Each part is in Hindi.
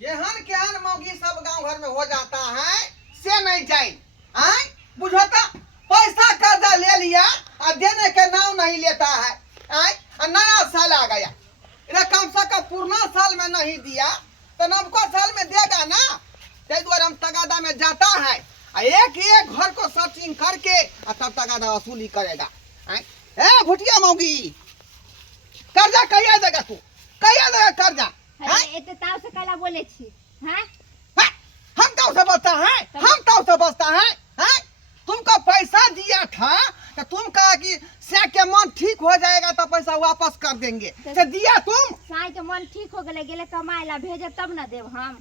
केहन केहन मौगी सब गांव घर में हो जाता है से नहीं चाहिए। बुझोता पैसा कर्जा ले लिया और देने के नाम नहीं लेता है। नया साल आ गया, इधर कम से कम पुराना साल में नहीं दिया तो नवका साल में देगा ना। ते द्वारा हम तगादा में जाता है, एक एक घर को सर्चिंग करके तब तगादा वसूली करेगा। भुटिया मौगी कर्जा कहिया देगा तू, कहिया देगा कर्जा? ताव से कला बोले छी हैं? हम ताव से बचता है, हम ताव से बचता है। तुमको पैसा दिया था तो तुम कहा कि से के मन ठीक हो जाएगा तो पैसा वापस कर देंगे, तो दिया तुम? साई के मन ठीक हो गले गेले कमाए ला भेजे तब ना देव हम।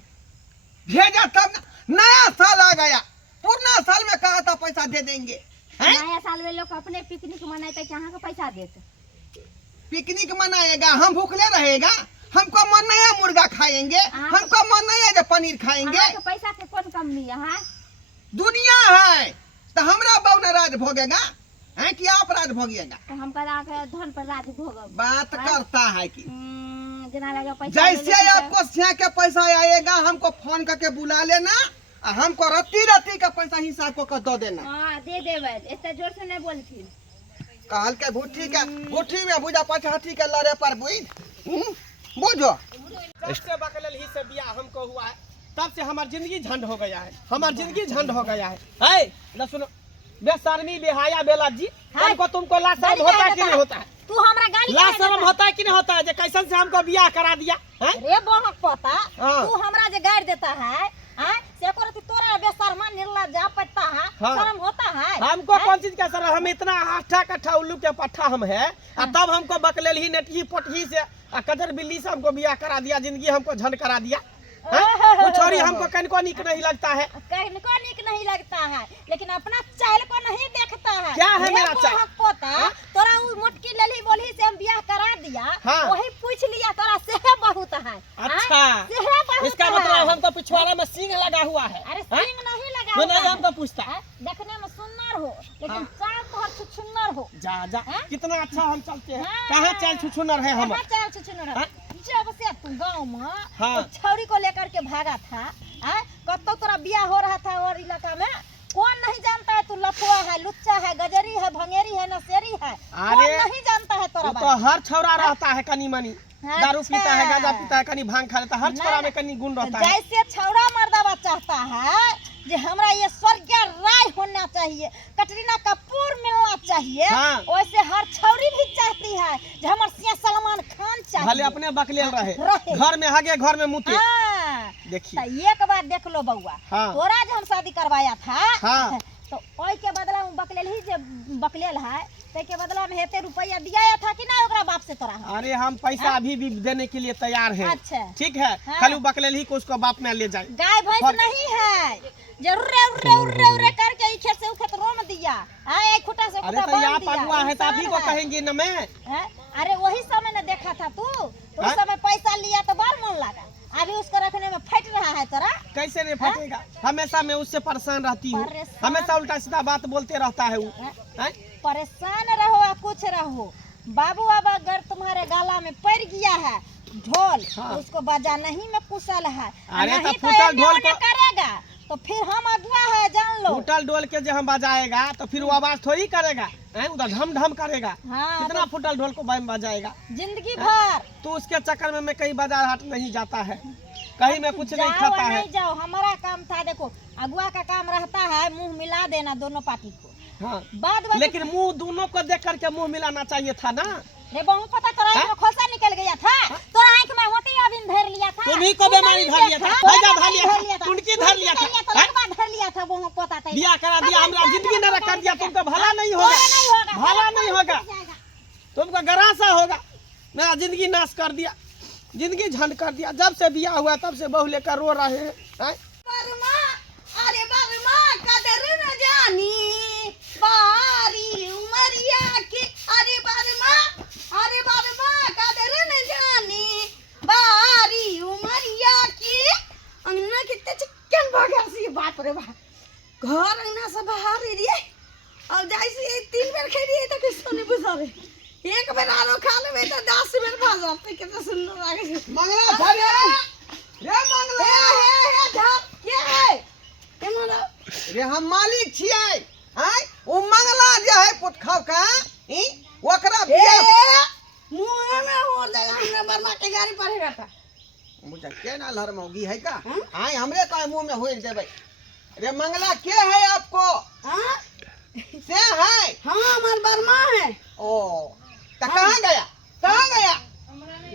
भेजा तब ना, नया साल आ गया, पुराना साल में कहा था पैसा दे देंगे। नया साल में लोग अपने पिकनिक मनाते कहाँ का पैसा देते? पिकनिक मनाएगा, हम भूखले रहेगा? हमको मन नहीं है मुर्गा खाएंगे, हमको मन नहीं है जो पनीर खाएंगे। तो पैसा के कौन कमी है? दुनिया है तो हमरा बहु राज भोगेगा है कि आप राज भोगिएगा? तो हम करा के धन पर राज भोग बात करता है कि पैसा जैसे आपको सिया के पैसा आएगा हमको फोन करके बुला लेना, हमको रत्ती रत्ती का पैसा हिसाब को दो देना। दे देवे, इतना जोर से नहीं बोलती। कहल के भुट्टी में बुझा पछाठी के लड़े पर बुझो। से बकलल ही से बिया हमको हुआ है, तब से हमारी जिंदगी झंड हो गया है, हमारी जिंदगी झंड हो गया है। सुनो बेशर्मी बेहाया बेला जी, हमको तुमको लाज शर्म होता है कि नहीं होता है? तू हमरा गाली लाज शर्म होता है कि नहीं होता है? जे कैसन से हमको बियाह करा दिया है? रे बहक पता तू हमरा जे गाड़ देता है से करती तोरा बेशर्मा निर्लज्ज पत्ता है, शर्म होता है? हमको कौन चीज का शर्म? हम इतना आठा कट्ठा उल्लू के पट्ठा हम है, तब हमको बकलेल ही नेटही पोटही से कदर बिल्ली से हमको बियाह करा दिया, जिंदगी हमको झंड करा दिया। वो छोरी हमको कनको निक नहीं लगता है, कनको निक नहीं लगता है, लेकिन अपना चाल को नहीं देखता है। क्या है मेरा चाल? पोता तोरा वो मोटकी लली बोली से हम बियाह करा दिया, वही पूछ लिया तोरा सेहे बहुत है। अच्छा इसका मतलब हमको पिछवाड़ा में सींग लगा हुआ है? अरे सींग नहीं लगा हुआ है, हमको पूछता है। देखने में सुंदर हो लेकिन चाल तो छुछुन्नर हो। जा कितना अच्छा हम चलते हैं, कहाँ चाल छुछुन्नर है? हम चाल छुछुन्नर है। जब से तुम गाँव में छौरी को लेकर के भागा था, कब तो तोरा बियाह हो रहा था और इलाका में कौन नहीं जानता है तू लफुआ है, लुच्चा है, गजरी है, भंगेरी है, नशेरी है, कौन नहीं जानता है तोरा? तो हर छौरा रहता है कनी मनी, दारू पीता है, गांजा पीता है, कनी भांग खा लेता है, हर छौरा में कनी गुण रहता है। जैसे छौरा मर्दावा चाहता है जे हमरा ये स्वर्गीय राय होना चाहिए, कटरीना कपूर मिलना चाहिए, वैसे हर छौरी भी चाहती है जे हमर सिया सलमान खान चाहिए। भले अपने बकलेल रहे, घर में हगे घर में मुते। देखिए एक बार देख लो बउआ, तोरा जो हम शादी करवाया था तो ओई के बदला में बकलेल ही जे बकलेल है, ते के बदला में हेते रुपया दिया था कि ना ओकरा बाप से तोरा? अरे हम पैसा अभी भी देने के लिए तैयार हैं। अच्छा ठीक है, खाली बकलेल ही को उसको बाप में ले जाए। गाय भैंस नहीं है जरूर करके खेत से खेत रोम दिया, एक खुटा से खुटा बांध दिया। हुआ है तो अभी को कहेंगे न मैं? अरे वही समय ने देखा था तू, उस समय पैसा लिया तो बार मन लगा, अभी उसको रखने में फट रहा है तोरा। कैसे नहीं फटेगा? हमेशा मैं उससे परेशान रहती हूँ, हमेशा उल्टा सीधा बात बोलते रहता है वो। परेशान रहो या कुछ रहो, बाबू अब अगर तुम्हारे गाला में पड़ गया है ढोल तो उसको बजाना ही में कुशल है। अरे तो फुटल ढोल को करेगा तो फिर हम अगुआ है, जान लो। फुटल ढोल के जो हम बजाएगा तो फिर वो आवाज थोड़ी करेगा, उधर ढम ढम करेगा। कितना फुटल ढोल को बजाएगा जिंदगी भर? तो उसके चक्कर में मैं कहीं बाजार हाट नहीं जाता है, कहीं में कुछ नहीं खाता है। नहीं जाओ, हमारा काम था, देखो अगुआ का काम रहता है मुंह मिला देना दोनों पार्टी को। बाद लेकिन मुंह दोनों को देख करके मुंह मिलाना चाहिए था ना। रे बहु पता तोरा में खोसा निकल गया था, तोरा आंख में होते अभी धर लिया था। तुम्ही को बीमारी धर लिया था, फायदा धर लिया था, उनकी धर लिया था, धर लिया था बहु पता था। बियाह करा दिया, हमरा जिंदगी न रखा दिया, तुमको भला नहीं होगा, भला नहीं होगा, तुमको गरासा होगा। मेरा जिंदगी नाश कर दिया, जिंदगी झंड कर दिया। जब से बियाह हुआ तब से बहू लेकर रो रहे हैं। अरे बरमा कदर न जानी बारी उमरिया की, अरे बरमा कदर न जानी बारी उमरिया की। अंगना कितने चिकन भागा सी, बाप रे बाप, घर अंगना से बाहर रे और जैसे 3 बार खेली है तो किसको नहीं बुझा रे, एक बार आरो खा लेबे तो 10 बार खा जाते। कितना सुंदर लागे। मंगला रे मंगला के है के मारा रे हम मालिक छियै आय ओ मंगला जे है पुतखा का ई ओकरा बियाह मुंह में हो देगा हमरा बर्मा के गाड़ी पड़ेगा था मुझे के ना लहर मौगी है का हाँ? आय हमरे का मुंह में होई देबै रे मंगला के है आपको हां से है हां हमार बर्मा है ओ त कहां गया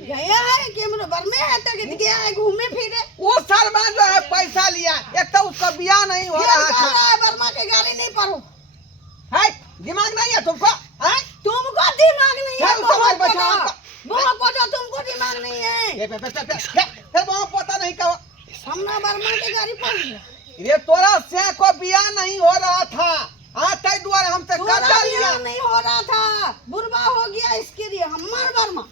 गया है कि हमरा बर्मे है तो गया है घूमे फिरे वो साल बाद जो है पैसा लिया एक तो उसका बियाह नहीं हो रहा था बर्मा के गाड़ी नहीं पढ़ो है दिमाग नहीं है तुमको है तुमको दिमाग नहीं है चल समझ बचाओ बहुत पता तुमको दिमाग नहीं है ये फिर वो पता नहीं कहो हमने बर्मा के गाड़ी पढ़ लिया ये तोरा से को बियाह नहीं हो रहा था हाँ तय द्वारा हमसे कर्जा लिया नहीं हो रहा था बुरबा हो गया इसके लिए हमार बर्मा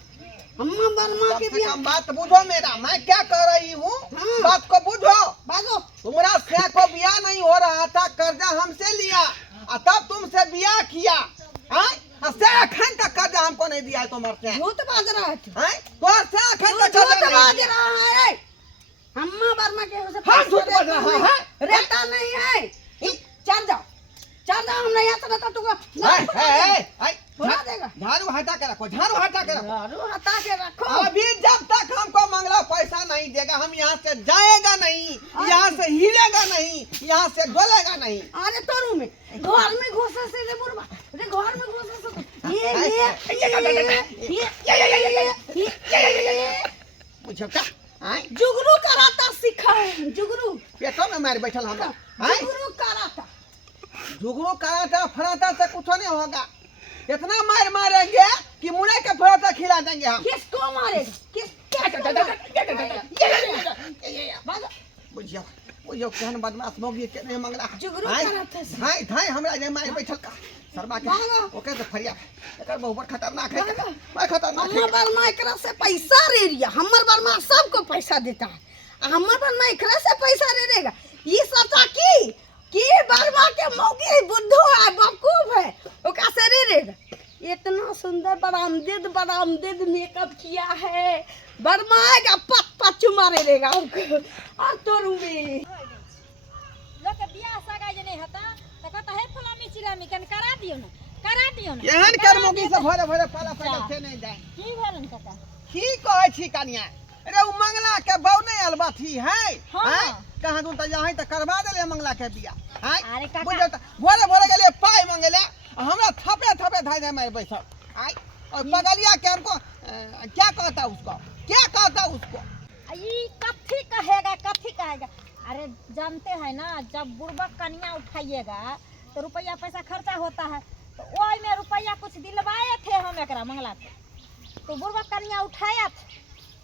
हम्मा बर्मा के बियाह बात बुझो मेरा मैं क्या कह रही हूँ हाँ। बात को बुझो बाजो तुम्हारा से को बियाह नहीं हो रहा था कर्जा हमसे लिया और तब तुमसे बियाह किया हाँ से अखन तक कर्जा हमको नहीं दिया है तुम्हारे से झूठ बाज रहा है तो से अखन तक झूठ कर्जा बाज नहीं दिया रहा है हम्मा बर्मा के उसे हाँ, झूठ बाज रहा है रहता नहीं है चल जाओ हम नहीं आता रहता तुमको बुला देगा झाड़ू हटा के रखो झाड़ू हटा के रखो अभी जब तक हमको मंगला पैसा नहीं देगा हम यहाँ से जाएगा नहीं यहाँ से हिलेगा नहीं यहाँ से डोलेगा नहीं अरे तोरू में घर में घुसे से रे बुरबा रे घर में घुसे से ये मुझे क्या जुगरू कराता सीखा है जुगरू पेटो में मार बैठल हम जुगरू कराता झुगड़ू कराता फराता से कुछ नहीं होगा इतना मार मारेंगे कि मुड़े के फराता खिला देंगे हम किसको मारेगा बुझियो बुझियो केहन बदमाश मौगी के नहीं मंगला जुगरू कराता से धाई धाई हमरा जे मार बैठल का शर्मा के ओके से फरिया एकर बहुत खतरनाक है मैं खतरनाक है हमर बर्मा एकरा से पैसा ले रिया हमर बर्मा सबको पैसा देता है हमर बर्मा एकरा से पैसा ले देगा ये सोचा कि बर्मा के मौगी बुद्धू है बेवकूफ है ओका से ले देगा इतना सुंदर बरामदेद मेकअप किया है बर्मा का पच मारे देगा और तोरू में लोग के बियाह सगाई जे नहीं होता त कहता है फलानी चिलामी कन करा दियो ना केहन कर मौगी से भरे भरे पाला पाला से नहीं जाए की भेलन काका की कहै छी कनिया अरे उ मंगला के बहू नहीं अलबा थी है हाँ। कहां दूं त यहीं त करवा देले मंगला के बियाह है अरे काका। बुझो त भोरे भोरे गेले पाई मंगले हमरा थपे थपे धाई धाई मार बैठल आई और बगलिया के हमको क्या कहता उसको ई कथी कहेगा अरे जानते हैं ना जब बुड़बक कन्या उठाइएगा तो रुपया पैसा खर्चा होता है तो ओई में रुपया कुछ दिलवाए थे हम एकरा मंगला थे तो बुड़बक कन्या उठाया था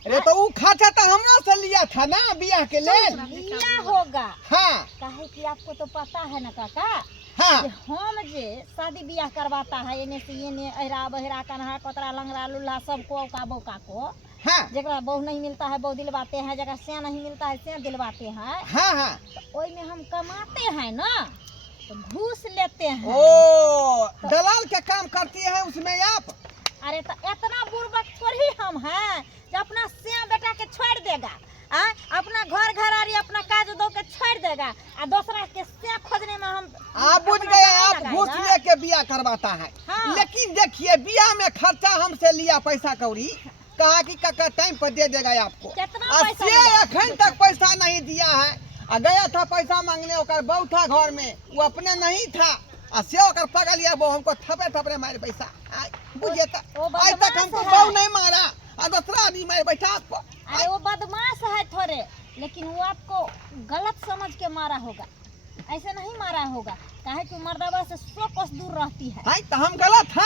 अरे तो उ खर्चा तो हमरा से लिया था ना बियाह के लेल लिया होगा हां काहे कि आपको तो पता है ना काका हां कि हम जे शादी बियाह करवाता है एने से एने अहरा बहरा कन्हा कतरा लंगड़ा लुल्हा सबको का बौका को हां जगह बहू नहीं मिलता है बहू दिलवाते हैं जगह से नहीं मिलता है से दिलवाते हैं हां हां तो ओई में हम कमाते हैं ना तो घूस लेते हैं ओ दलाल के काम करती है उसमें आप अरे तो इतना बुर्बक थोड़ी हम हैं जो अपना सिया बेटा के छोड़ देगा अपना घर घरारी अपना काज दो के छोड़ देगा और दूसरा के सिया खोजने में हम आप बुझ गए आप घूस लेके बियाह करवाता है हाँ। लेकिन देखिए बियाह में खर्चा हमसे लिया पैसा कौड़ी कहा कि काका टाइम पर दे देगा आपको कितना और पैसा से लिया? अखन तक पैसा नहीं दिया है आ गया था पैसा मांगने ओकर बहू था घर में वो अपने नहीं था आ से ओकर पकड़ लिया वो हमको थपे थपे मारे पैसा बुझिए वो आज तक बदमाश हमको है। बहू नहीं मारा और दूसरा आदमी मारे बैठा आपको अरे वो बदमाश है थोड़े लेकिन वो आपको गलत समझ के मारा होगा ऐसे नहीं मारा होगा काहे कि मर्दवा से 100 कोस दूर रहती है है तो हम गलत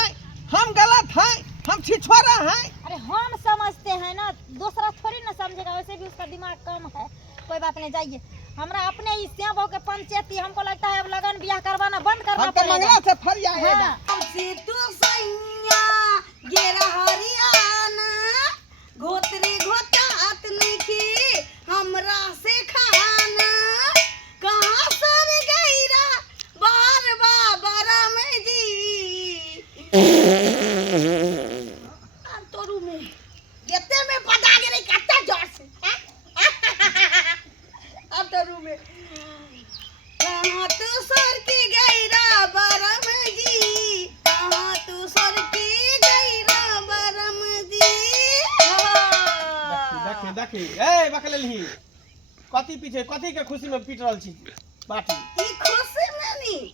हैं हम छिछोरा हैं अरे हम समझते हैं ना दूसरा थोड़ी ना समझेगा वैसे भी उसका दिमाग कम है कोई बात नहीं जाइए हमरा अपने ही श्याम बहू के पंचायती हमको लगता है अब लगन बियाह करवाना बंद करना हम तो पड़ेगा मंगला से फर जाएगा हाँ। हमसे तू सैया गेरा हरियाणा घोतरे घोटात नहीं हमरा से खाना कहाँ सर गईरा बार बाबरा में जी तोरू में येते में पता गिरे कत्ता जोर से कहाँ तू सर की गैरा बरम जी, कहाँ तू सर की गैरा बरम जी। देखी देखी ए बकलेलही कथी पीछे कथी के खुशी में पीट रहल छी बाटी ई खुशी में नहीं,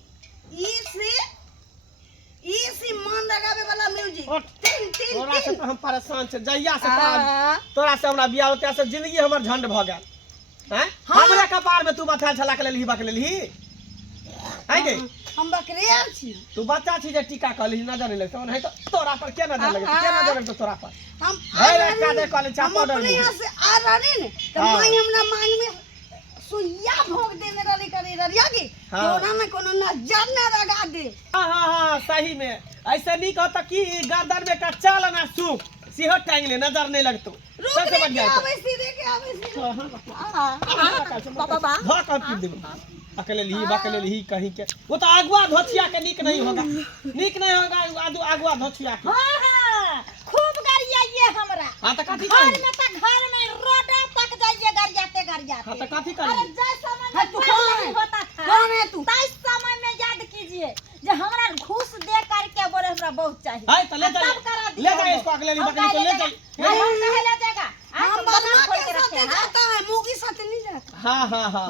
ई से मन लगावे वाला म्यूजिक। उठ। तीन तीन तोरा से तीन। तो हम परेशान छे जइया से आ, तोरा से हमरा बियाह होते से जिंदगी हमर झंड भ गेल हैं हाँ। हमरे कपार में तू बथा छला के लेलही बकलेलही है गे हम बकरिया छी। तू बच्चा छी जे टीका कहली नजर नहीं लगतो नहीं तो तोरा पर के नजर लगे के नजर लगतो तोरा पर हम है रे का दे कॉलेज हम चापा अपने यहाँ से आ रही ने तो हाँ। माई हमरा मांग में सुइया भोग देने रही करे ररिया की हाँ। तोरा में कोनो नजर न लगा दे। हां सही में ऐसे नहीं कहता कि गर्दन में का चाल ना सूख सिहो टांग ले नजर नहीं लगतो रुक सबसे रे बढ़िया के है आवे सीधे के आवे सीधे। बाबा बा धो कर पीट दे अकेले ली बकले ली कहीं के वो तो अगुआ धोछिया के नीक नहीं होगा अगुआ धोछिया के हां हां खूब गरिया ये हमरा। हां तो कथी घर करी में रोड तक जाइए गरियाते गरियाते। हां तो कथी अरे करी जय समय है, में तू पहले कौन है? नहीं होता था। कौन है तू? इस समय में याद कीजिए जे हमरा घूस दे करके बोले हमरा बहुत चाहिए। हाय तो ले जा तब करा ले दिया जा हमने। इसको अगले हम बकरी को ले जा हम कहे ले जाएगा हम हम बर्मा बदनाम खोल के के साथ रखे हैं। जाता है, मुगी साथ नहीं जाता। हां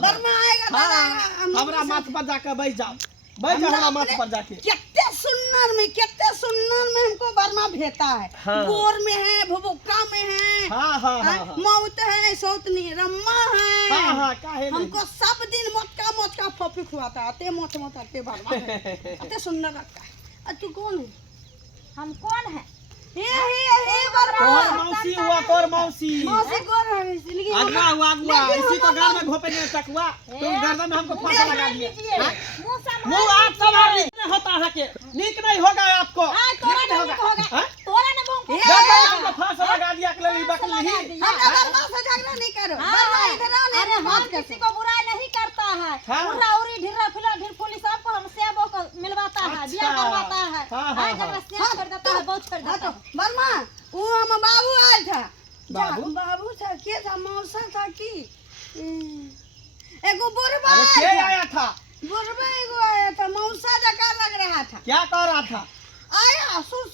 बर्मा आएगा तो आएगा, हम हमरा मुगी माथ साथ- पर जाके बैठ जाओ बैठ जा हमरा हमरा माथ अपने- पर जाके कितने सुन्नर में हमको बर्मा भेता है। हाँ। गोर में है, भुबुक्का में है, हां मौत है, सौतनी रम्मा है। हां काहे नहीं हमको सब दिन मोटका फोफी खुआता है। आते मोट आते बर्मा है। आते सुंदर लगता है। तू कौन है? हम कौन है? हे बर्मा। तोर मौसी हुआ तोर मौसी मौसी कौन है इसलिए? अगुआ हुआ लेकिन इसी को हम- घर में घोपे नहीं तकवा तो गर्दन में हमको फांसा लगा दिए हाँ? मुंह से मुंह आप सवार नहीं होता है के नीक नहीं होगा आपको हां तोरा नीक ने होगा हाँ? तोरा ने मुंह को गर्दन में हमको फांसा लगा दिया के लिए बकली ही हमरा बर्मा से झगड़ा नहीं करो। बर्मा इधर आओ, अरे नहीं बात हम कर। किसी को बुरा नहीं करता है। हाँ। उर्रा उरी ढिर्रा फिला ढिरफुली सबको हम सेबो को मिलवाता है, बियाह अच्छा। करवाता है। हाँ, हां हाँ, जब हाँ। स्नेह कर देता है बहुत छोड़ हाँ देता तो है। बर्मा वो हम बाबू आया था। बाबू? बाबू था के था मौसा था की एगो बुढ़बा अरे के आया था। आया था बुढ़बा एगो आया था, मौसा जका लग रहा था। क्या कर रहा था आया सुर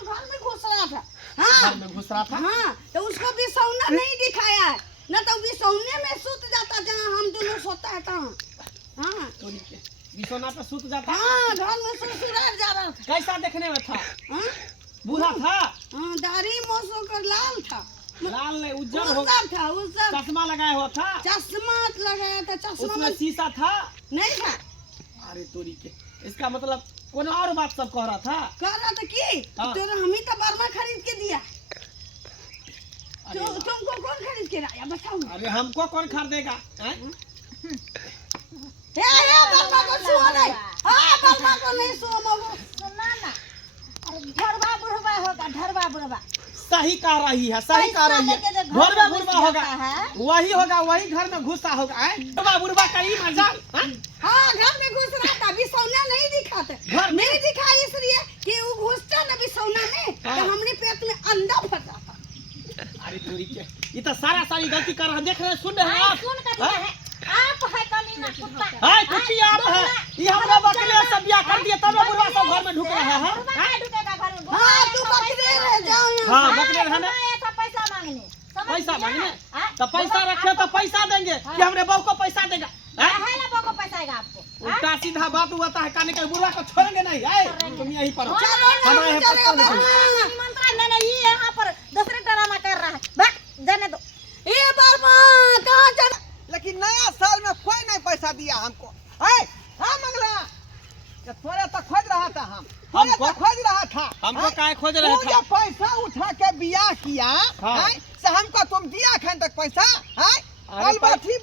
घर में घुस रहा था। घर हाँ में घुस रहा था हाँ तो उसको बिसौना नहीं दिखाया है, न तो बिसौने में सूत जाता जहाँ हम दोनों सोता है तहाँ। हाँ बिछौना पे सूत जाता हाँ घर में ससुराल जा रहा था। कैसा देखने में था हाँ बूढ़ा था हाँ दाढ़ी मोसो कर लाल था, लाल नहीं उज्जर हो उज्जर था, उज्जर चश्मा लगाया हुआ था चश्मा लगाया था। चश्मा उसमें में शीशा था नहीं था। अरे तोरी के इसका मतलब कौन और बात सब कह रहा था कह रहा था कि हाँ। तो हम ही तो बर्मा खरीद के दिया। अरे तो वाह। तुमको कौन खरीद के लाया बताओ ना। अरे हमको कौन खरीदेगा हैं? हे बर्मा को छुओ नहीं। हाँ बर्मा को नहीं छुओ मगो। सुना ना अरे ढरवा बुढ़वा होगा ढरवा बुढ़वा सही कह रही है सही कह रही है पैसा लेके जो घर घर में में बुढ़वा घुस होगा जाता है। वही होगा वही घर में घुसा होगा हैं? बुढ़वा बुढ़वा कहीं मजाल हैं? हाँ घर में घुस रहा था, बिसौना नहीं दिखाते। घर में? नहीं दिखा इसलिए कि वो घुसता ना बिसौना में हाँ। तो हमने पेट में अंडा फटा था। अरे तोरी के ये तो सारी गलती कर रहा है देख रहे हैं, सुन रहे हैं हां आप सुन का हैं? है आप है कमीना कुत्ता। हाय कुत्ती आप है ये हमरा बकले सब बियाह कर दिए तब बुढ़वा सब घर में ढुक रहा है बुढ़वा हैं? नहीं ढुकेगा घर में। हाँ तू बकरे रह जाओ यहाँ। हाँ बकरे रहने ऐसा पैसा मांगने समझ पैसा गया? मांगने हाँ? तो पैसा रखे तो पैसा देंगे कि हमरे बहू को पैसा देगा हैं? है ना बको पैसा आएगा आपको हाँ? उल्टा सीधा बात हुआ है कहने के बुढ़वा को छोड़ेंगे नहीं आए तुम यहीं पर हो। चलो ना, हमारे यहाँ चलेगा पर कौन है? बर्मा। निमंत्रण नहीं नहीं ये यहाँ पर दूसरे ड्रामा कर रहा है बक जाने दो। ये बर्मा कहाँ चला? लेकिन नया साल में कोई नहीं पैसा दिया हमको। है हाँ मंगला कि थोड़े तो खोज रहा था थोड़े हमको? तो खोज रहा था। हमको हैं? काहे खोज रहे तू थे? जब पैसा उठा के बियाह किया हाँ। हैं? से हमको तुम दिया खन तक पैसा हैं? अरे अलबाठी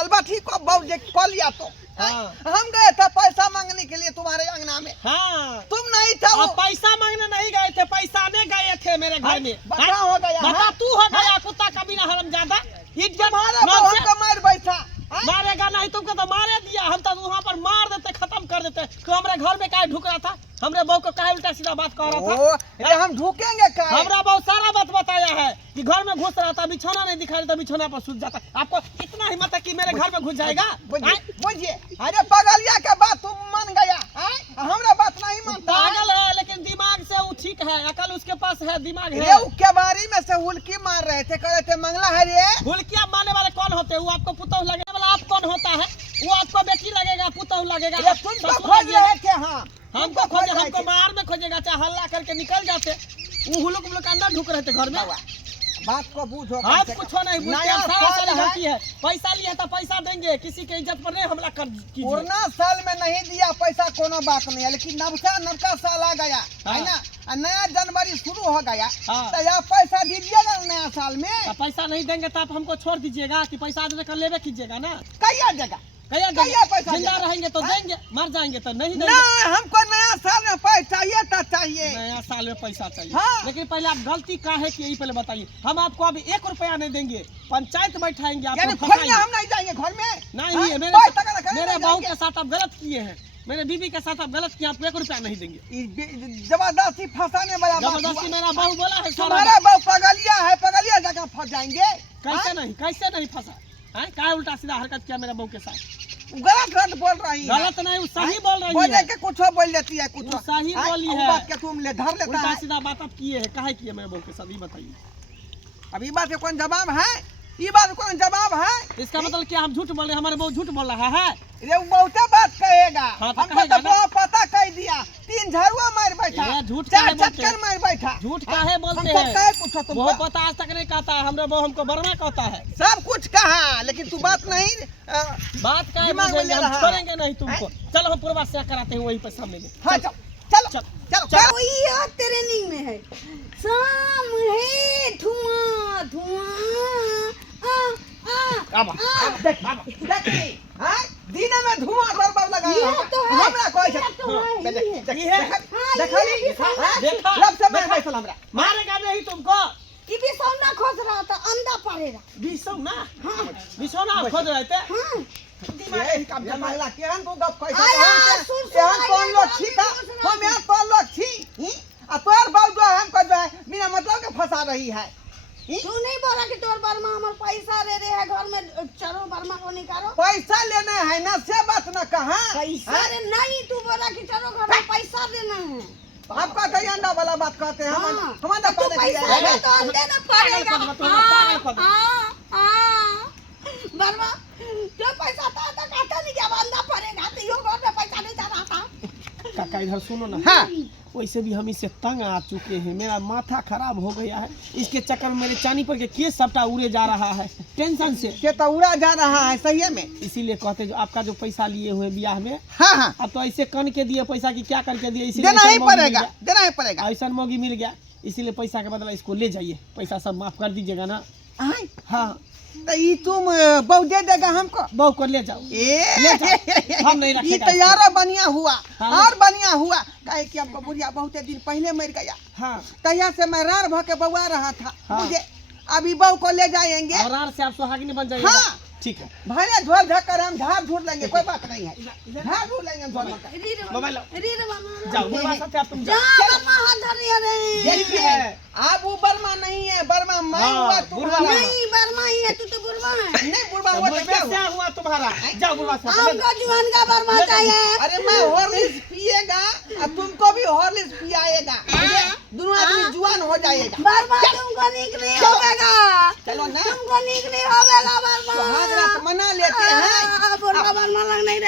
अलबाठी को बहू जे कह लिया तो हैं? हाँ। हम गए थे पैसा मांगने के लिए तुम्हारे अंगना में, हाँ तुम नहीं था वो। अब पैसा मांगने नहीं गए थे पैसा ने गए थे मेरे घर में बता हो गया बता हैं? तू हो गया कुत्ता कभी ना हरामजादा इज्जत तुम्हारे नाम बहू से को मार बैठा हैं? मारेगा नहीं तुमको तो मारे दिया हम तो वहाँ पर मार देते खत्म कर देते तो हमारे घर में काहे ढुक रहा था हमरे बहू को काहे उल्टा सीधा बात कह रहा था ओ, ये हम ढूकेंगे का हमरा बहुत सारा बात बताया है कि घर में घुस रहा था बिछौना नहीं दिखाई देता बिछौना पर सूत जाता आपको इतना हिम्मत है कि कि मेरे घर में घुस जाएगा? बुझिए अरे पगलिया के बात तुम मान गया हमरा बात नहीं मानता पागल है लेकिन दिमाग से वो ठीक है, अकल उसके पास है, दिमाग रे है। के बारी में से हुलकी मार रहे थे, कह रहे थे मंगला है रे। हुलकिया मारने वाले कौन होते हैं? वो आपको पुतौह लगने वाला आप कौन होता है? वो आपको बेटी लगेगा, पुतौह लगेगा। ये तुमको खोज रहे थे। हाँ हमको खोजे, हमको बाहर में खोजेगा, चाहे हल्ला करके निकल जाते। वो हुलुक मुलुक अंदर ढुक रहे थे घर में। बात को बूझो, आप कुछ नहीं बुझते, नया सारा साल साल है। होती है। पैसा लिया था पैसा देंगे, किसी के इज्जत पर नहीं हमला कर कीजिए। पुराना साल में नहीं दिया पैसा कोनो बात नहीं है, लेकिन नवका साल आ गया है ना, और नया जनवरी शुरू हो गया। हाँ। तो यह पैसा दीजिएगा नया साल में। तो पैसा नहीं देंगे तो आप हमको छोड़ दीजिएगा कि पैसा आज कर लेवे कीजिएगा ना? कैया जगह कहिए कहिए पैसा जिंदा देंगे। रहेंगे तो हाँ? देंगे, मर जाएंगे तो नहीं देंगे। ना हमको नया साल में पैसा चाहिए तो चाहिए। नया साल में पैसा चाहिए। हाँ। लेकिन पहले आप गलती का है कि यही पहले बताइए। हम आपको अभी 1 रुपया नहीं देंगे, पंचायत बैठाएंगे, यानी आपको घर में फंसाएंगे। हम नहीं जाएंगे घर में। नहीं हाँ? है, कोई तगड़ा करने मेरे नहीं बहू जाएंगे। के साथ आप गलत किए हैं, मेरे बीबी के साथ आप गलत किए, आपको 1 रुपया नहीं देंगे। जबरदस्ती फंसाने वाला बात जबरदस्ती हुआ। मेरा बहू बोला है सारा तुम्हारा बहु पगलिया है, पगलिया जगह फंस जाएंगे। कैसे नहीं फंसा है? क्या उल्टा सीधा हरकत किया मेरे बहू के साथ? गलत बोल रही है। गलत नहीं, वो सही बोल रही बोले है। के कुछ बोल देती है कुछ वो सही बोली वो है। बात के तुम ले धर लेता उल्टा है। सीधा बात आप किए हैं, काहे किए मेरे बहू के साथ ये बताइए। अब ये बात के कौन जवाब है? ये बात कौन जवाब है? इसका मतलब क्या हम झूठ बोल रहे हैं? हमारे बहू झूठ बोल रहा है? ये बहुत बात कहेगा। हाँ, तो हमको कहेगा तो ना। बहुत पता कह दिया, 3 झाड़ुआ मार बैठा, ये झूठ 4 काहे बोलते चक्कर हैं? मार बैठा। झूठ काहे बोलते हमको हैं? काहे पूछो वो तुमको? पता आज तक नहीं कहता है, हमरे बहू हमको बर्मा कहता है। सब कुछ कहा, लेकिन तू बात नहीं बात का दिमाग में ले हम रहा है। छोड़ेंगे नहीं तुमको। चलो हम पूर्वा से कराते हैं, वही पैसा मिले। हाँ चलो चलो चल। चलो चल। चलो। कोई यहाँ ट्रेनिंग में है। शाम है धुआं धुआं आबा। देखी हाँ दिन में धुआं बरबर लगा ये तो है। हमरा कोई ये तो है, ये है। ये है। देखा देखा। लब से मैं बैठल हमरा मारेगा नहीं तुमको। ये भी सोना खोज रहा था, अंडा पड़ेगा। बिसौ ना, हाँ बिसौ ना खोज रहे थे। हाँ ये काम जमाला केहन तू गप कह आया, सकत सुन, सुन, केहन कौन आया, लोग बाबू, छी का सुन, सुन, हम यहाँ तो लोग छी आ तोर बाबू जो है हमको जो है बिना मतलब के फंसा रही है। तू नहीं बोला कि तोर बर्मा हमार पैसा ले रहे है घर में, चलो बर्मा को निकालो। पैसा लेना है ना से बात न कहा पैसा रे नहीं, तू बोला कि चलो घर में पैसा देना है। आपका तो अंडा वाला बात कहते हैं हाँ, हमारा तू पैसा ले तो हम देना पड़ेगा। पागल कर बर्मा जो पैसा था तो कहता नहीं कि अब अंडा पड़ेगा, तो यो घर में पैसा नहीं जा रहा था। काका इधर सुनो ना। हाँ वैसे भी हम इससे तंग आ चुके हैं, मेरा माथा खराब हो गया है। इसके चक्कर में मेरे चानी पर के केस सबटा उड़े जा रहा है टेंशन से। ये तो उड़ा जा रहा है सही में। इसीलिए कहते जो आपका जो पैसा लिए हुए ब्याह में, हाँ हाँ अब तो ऐसे कन के दिए पैसा की क्या करके दिए, इसीलिए देना ऐसा ही मौगी मिल पड़ेगा गया। देना ही पड़ेगा। ऐसा मौगी मिल गया, इसीलिए पैसा के बदला इसको ले जाइए, पैसा सब माफ कर दीजिएगा ना। आय, हाँ तो ये तुम बहु दे देगा हमको। बहू को ले जाओ। ले जाओ, हम नहीं ये रखेगा तो इसको। यारो बढ़िया हुआ हाँ। और बढ़िया हुआ, काहे कि हमको बुढ़िया बहुत दिन पहले मर गया, हाँ तहिया से मैं रार भर के बउआ रहा था। हाँ। मुझे अभी बहू को ले जाएंगे, और आर से आप सुहागिनी बन जाइएगा। हाँ। ठीक है। भले झोल झक्कर हम झाड़ झूठ लेंगे, कोई बात नहीं है, झाड़ झूठ लेंगे हम झोल झक्कर। मोबाइल लो। रीर बना जाओ बुढ़वा साथ आप तुम जा जाओ। बर्मा हाथ धर रही है। देखिए अब वो बर्मा नहीं है, बर्मा मैं हाँ, हुआ बुढ़वा तुम्हारा। नहीं बर्मा ही है, तू तो बुढ़वा है। नहीं बुढ़वा हुआ तो क्या बुढ़वा हुआ? से हुआ तुम्हारा। जाओ बुढ़वा साथ ले हमको जुआन का बर्मा चाहिए। अरे मैं हॉर्लिक्स पिएगा और तुमको भी हॉर्लिक्स पियाएगा, दोनों आदमी जुआन हो जाएगा। बर्मा तुमको निक नहीं होगा, चलो ना तुमको निक नहीं होगा बर्मा। सुहाग रात मना लेते हैं। बुढ़वा बर्मा लग नहीं